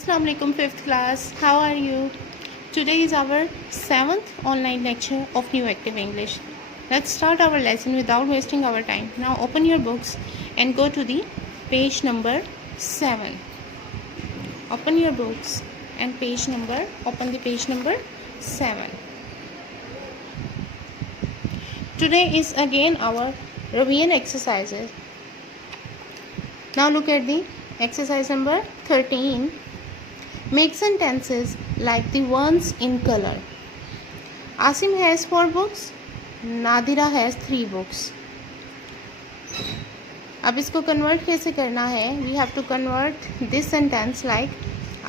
Assalamu alaikum 5th class. How are you? Today is our 7th online lecture of New Active English. Let's start our lesson without wasting our time. Now open your books and go to the page number 7. Open your books and open the page number 7. Today is again our revision exercises. Now look at the exercise number 13. Make sentences like the ones in color. Asim has 4 books. Nadira has 3 books. अब इसको convert कैसे करना है? We have to convert this sentence like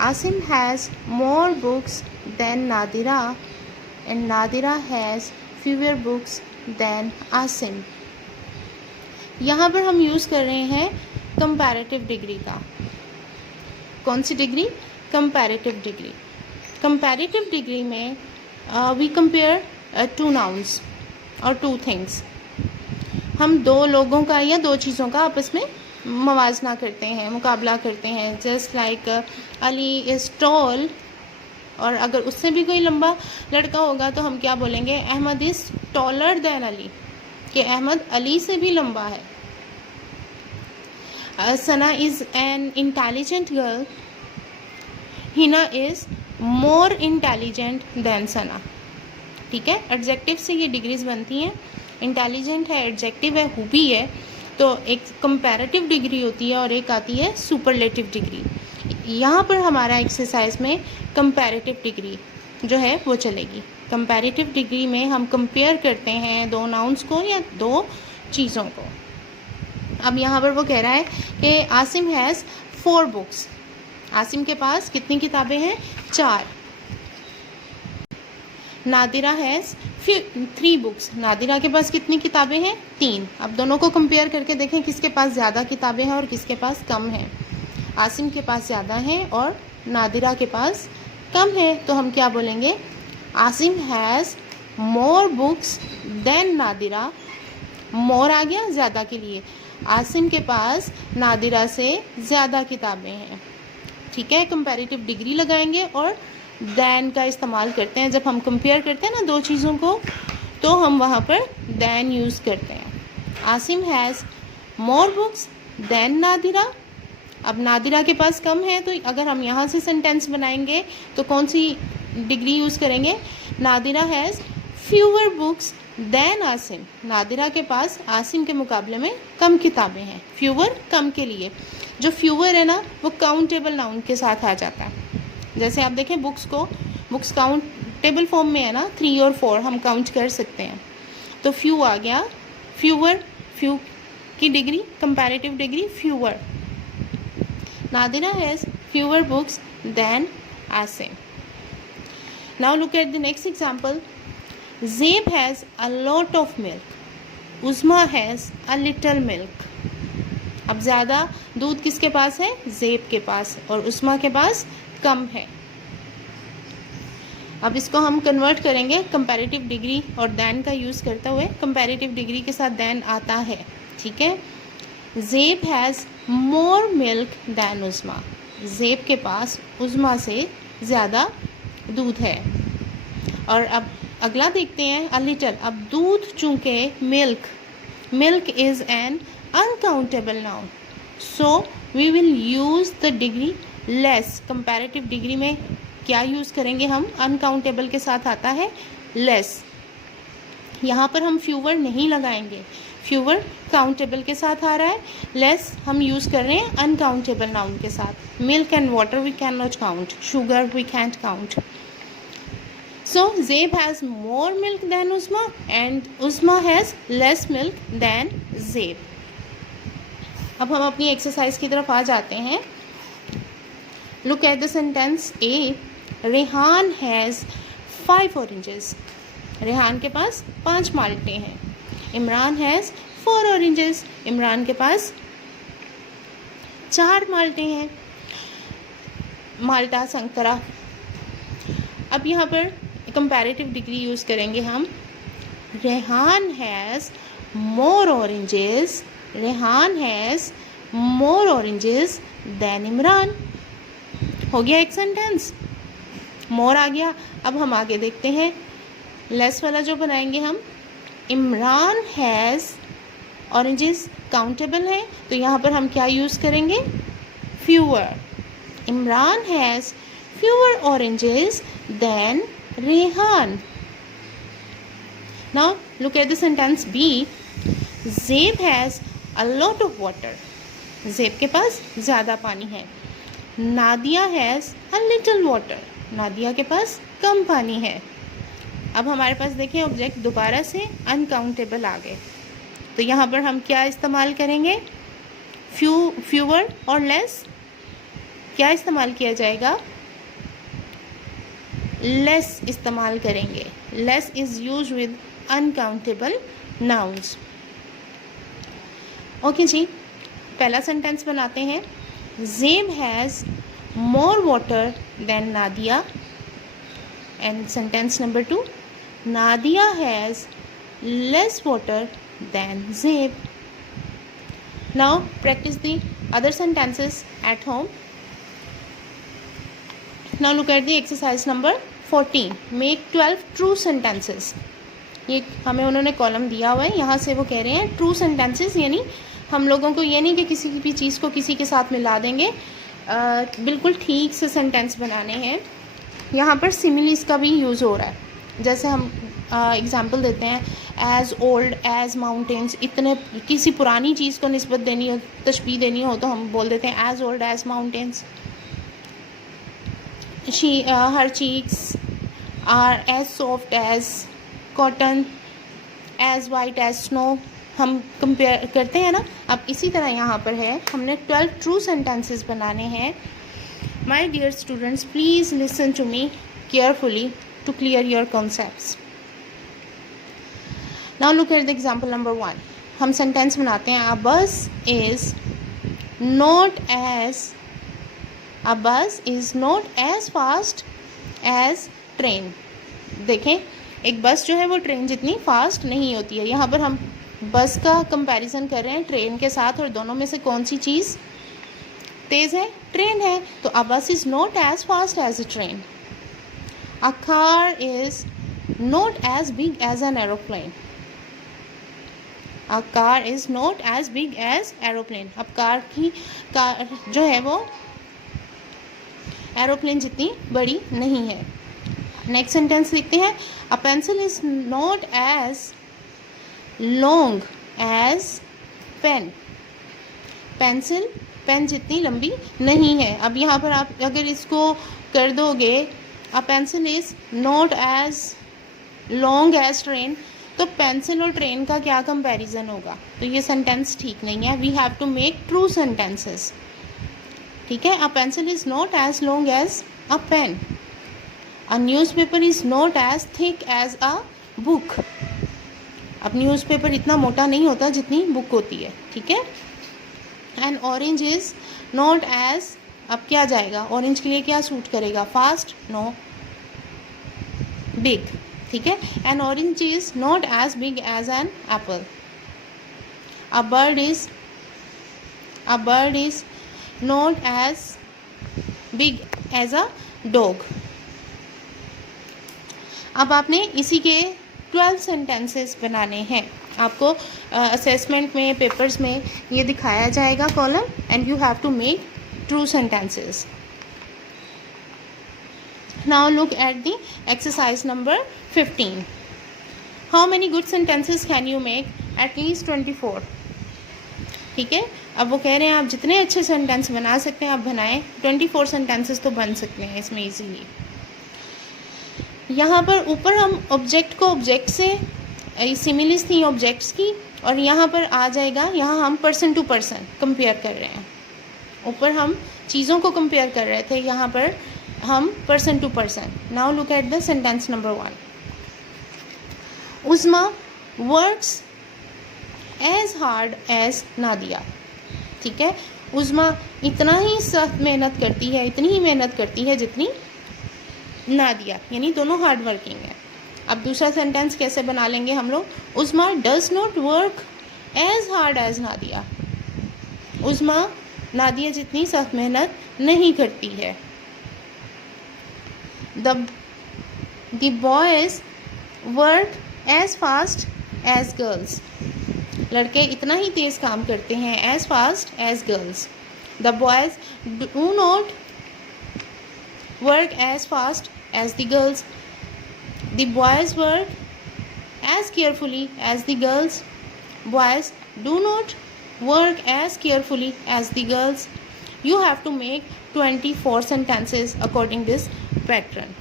Asim has more books than Nadira and Nadira has fewer books than Asim. यहाँ पर हम use कर रहे हैं कंपैरेटिव डिग्री का. कौन सी degree? Comparative degree. Comparative degree में वी कंपेयर 2 नाउन्स और 2 थिंग्स. हम 2 लोगों का या 2 चीज़ों का आपस में मवाजना करते हैं, मुकाबला करते हैं. Just like Ali is tall, और अगर उससे भी कोई लंबा लड़का होगा तो हम क्या बोलेंगे? Ahmad is taller than Ali, कि अहमद अली से भी लंबा है. Sana is an intelligent girl. Hina is more intelligent than Sana. ठीक है, एडजेक्टिव से ये डिग्रीज बनती हैं. इंटेलिजेंट है एडजेक्टिव है, हुबी है, तो एक कंपैरेटिव डिग्री होती है और एक आती है सुपरलेटिव डिग्री. यहाँ पर हमारा एक्सरसाइज में कंपैरेटिव डिग्री जो है वो चलेगी. कंपैरेटिव डिग्री में हम कंपेयर करते हैं 2 नाउन्स को या 2 चीज़ों को. अब यहाँ पर वो कह रहा है कि आसिम हैज़ 4 बुक्स. आसिम के पास कितनी किताबें हैं? 4. Nadira has 3 books. नादिरा के पास कितनी किताबें हैं? 3. अब दोनों को कंपेयर करके देखें किसके पास ज़्यादा किताबें हैं और किसके पास कम हैं. आसिम के पास ज़्यादा हैं और नादिरा के पास कम है. तो हम क्या बोलेंगे? Asim has more books than Nadira. More आ गया ज़्यादा के लिए. आसिम के पास नादिरा से ज़्यादा किताबें हैं. ठीक है, कंपैरेटिव डिग्री लगाएंगे और दैन का इस्तेमाल करते हैं. जब हम कंपेयर करते हैं ना 2 चीज़ों को, तो हम वहाँ पर दैन यूज़ करते हैं. Asim has more books than Nadira. अब नादिरा के पास कम है, तो अगर हम यहाँ से सेंटेंस बनाएंगे तो कौन सी डिग्री यूज़ करेंगे? Nadira has fewer books than Asim. Nadira के पास आसिम के मुकाबले में कम किताबें हैं. फ्यूअर कम के लिए. जो फ्यूअर है ना, वो काउंटेबल नाउन के साथ आ जाता है. जैसे आप देखें बुक्स काउंटेबल फॉर्म में है ना, 3 और 4 हम काउंट कर सकते हैं. तो फ्यू आ गया. फ्यू की degree, comparative degree fewer. Nadira has fewer books than Asim. Now look at the next example. Zeb has a lot of milk. Uzma has a little milk. अब ज़्यादा दूध किसके पास है? ज़ेब के पास, और उस्मा के पास कम है. अब इसको हम कन्वर्ट करेंगे कंपैरेटिव डिग्री और दैन का यूज़ करते हुए. कंपैरेटिव डिग्री के साथ दैन आता है. ठीक है. Zeb has more milk than Uzma. Zeb के पास उज़मा से ज़्यादा दूध है. और अब अगला देखते हैं, अ लिटल. अब दूध चूँकि milk is an uncountable noun, so we will use the degree less. Comparative degree में क्या यूज़ करेंगे हम? अनकाउंटेबल के साथ आता है लेस. यहाँ पर हम फ्यूअर नहीं लगाएंगे. फ्यूअर काउंटेबल के साथ आ रहा है, लेस हम यूज़ कर रहे हैं अनकाउंटेबल नाउन के साथ. Milk and water we can not count. Sugar we can't count. So Zeb has more milk than Uzma and Uzma has less milk than Zeb. अब हम अपनी एक्सरसाइज की तरफ आ जाते हैं. Look at the sentence A. Rehan has 5 oranges. Rehan के पास 5 माल्टे हैं. Imran has 4 oranges. Imran के पास 4 माल्टे हैं. माल्टा संतरा. अब यहाँ पर कंपैरेटिव डिग्री यूज़ करेंगे हम. Rehan has more oranges. Rehan has more oranges than Imran. हो गया एक सेंटेंस, मोर आ गया। अब हम आगे देखते हैं, लेस वाला जो बनाएंगे हम। इमरान हैज़ ऑरेंजेस, काउंटेबल है तो यहाँ पर हम क्या यूज़ करेंगे, fewer. Imran has fewer oranges than Rehan. Now look at the sentence B, Zeb has a lot of water. Zeb के पास ज़्यादा पानी है। Nadia has a little water. Nadia के पास कम पानी है। अब हमारे पास देखें ऑब्जेक्ट दोबारा से अनकाउंटेबल आ गए, तो यहाँ पर हम क्या इस्तेमाल करेंगे, फ्यूअर और लेस। क्या इस्तेमाल किया जाएगा, लेस इस्तेमाल करेंगे। Less is use with uncountable nouns. Okay जी, पहला सेंटेंस बनाते हैं। Zeb has more water than Nadia. And sentence number 2, Nadia has less water than Zeb. Now practice the other sentences at home. Now look at the exercise number 14. Make 12 true sentences. ये हमें उन्होंने column दिया हुआ है, यहाँ से वो कह रहे हैं ट्रू सेंटेंसेस, यानी हम लोगों को ये नहीं कि किसी भी चीज़ को किसी के साथ मिला देंगे, बिल्कुल ठीक से सेंटेंस बनाने हैं। यहाँ पर सिमिलीज का भी यूज़ हो रहा है। जैसे हम एग्जाम्पल देते हैं, एज़ ओल्ड एज़ माउंटेन्स। इतने किसी पुरानी चीज़ को निस्बत देनी हो, तशबीह देनी हो, तो हम बोल देते हैं as old as mountains. Her cheeks are as soft as cotton, as white as snow. हम कंपेयर करते हैं ना। अब इसी तरह यहाँ पर है, हमने 12 ट्रू सेंटेंसेस बनाने हैं। My dear students, please listen to me carefully to clear your concepts. Now look at the example number 1। हम सेंटेंस बनाते हैं, a bus is not as fast as train. देखें, एक बस जो है वो ट्रेन जितनी फास्ट नहीं होती है। यहाँ पर हम बस का कंपैरिजन कर रहे हैं ट्रेन के साथ, और दोनों में से कौन सी चीज़ तेज़ है, ट्रेन है। तो a bus is not as fast as a train. A car is not as big as an aeroplane. A car is not as big as aeroplane. अब कार जो है वो एरोप्लेन जितनी बड़ी नहीं है। नेक्स्ट सेंटेंस लिखते हैं, a pencil is not as long as pen. Pen जितनी लंबी नहीं है। अब यहाँ पर आप अगर इसको कर दोगे, a pencil is not as long as train, तो पेंसिल और ट्रेन का क्या कंपैरिजन होगा, तो ये सेंटेंस ठीक नहीं है। We have to make true sentences. ठीक है, a pencil is not as long as a pen. A newspaper is not as thick as a book. अब न्यूज़पेपर इतना मोटा नहीं होता जितनी बुक होती है। ठीक है। An orange is not as, अब क्या जाएगा, ऑरेंज के लिए क्या सूट करेगा, फास्ट, नो, बिग। ठीक है, an orange is not as big as an apple. A bird is not as big as a dog. अब आपने इसी के 12 सेंटेंसेस बनाने हैं। आपको असेसमेंट में, पेपर्स में ये दिखाया जाएगा column, and you have to make true sentences. Now look at the exercise number 15. How many good sentences can you make? At least 24. ठीक है, अब वो कह रहे हैं आप जितने अच्छे सेंटेंस बना सकते हैं आप बनाएं। 24 सेंटेंसेस तो बन सकते हैं इसमें इजीली। यहाँ पर ऊपर हम ऑब्जेक्ट को ऑब्जेक्ट से, सिमिलीज थी ऑब्जेक्ट्स की, और यहाँ पर आ जाएगा, यहाँ हम पर्सन टू पर्सन कंपेयर कर रहे हैं। ऊपर हम चीज़ों को कंपेयर कर रहे थे, यहाँ पर हम person to person. Now look at the sentence number 1। Usma works as hard as Nadia. ठीक है, उस्मा इतना ही सख्त मेहनत करती है, इतनी ही मेहनत करती है जितनी नादिया, यानी दोनों हार्ड वर्किंग है। अब दूसरा सेंटेंस कैसे बना लेंगे हम लोग, Usma does not work as hard as Nadia. Usma Nadia जितनी सख्त मेहनत नहीं करती है। The boys work as fast as girls. लड़के इतना ही तेज़ काम करते हैं as fast as girls. The boys do not work as fast as the girls. The boys work as carefully as the girls. Boys do not work as carefully as the girls. You have to make 24 sentences according this pattern.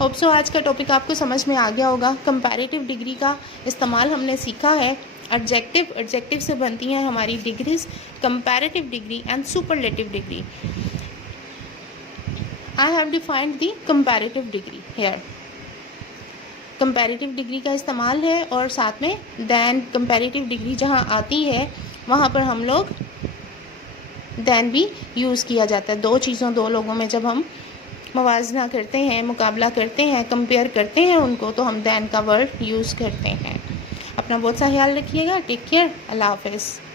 Hope so आज का topic आपको समझ में आ गया होगा। Comparative degree का इस्तेमाल हमने सीखा है। एडजेक्टिव से बनती हैं हमारी degrees, comparative degree and superlative degree. I have defined the comparative degree here. Comparative degree का इस्तेमाल है और साथ में दैन कंपैरेटिव डिग्री जहाँ आती है वहाँ पर हम लोग दैन भी यूज़ किया जाता है। दो चीज़ों, दो लोगों में जब हम मवाजना करते हैं, मुकाबला करते हैं, कंपेयर करते हैं उनको, तो हम दैन का वर्ड यूज़ करते हैं। अपना बहुत सा ख्याल रखिएगा। Take care. अल्लाह हाफ़िज़।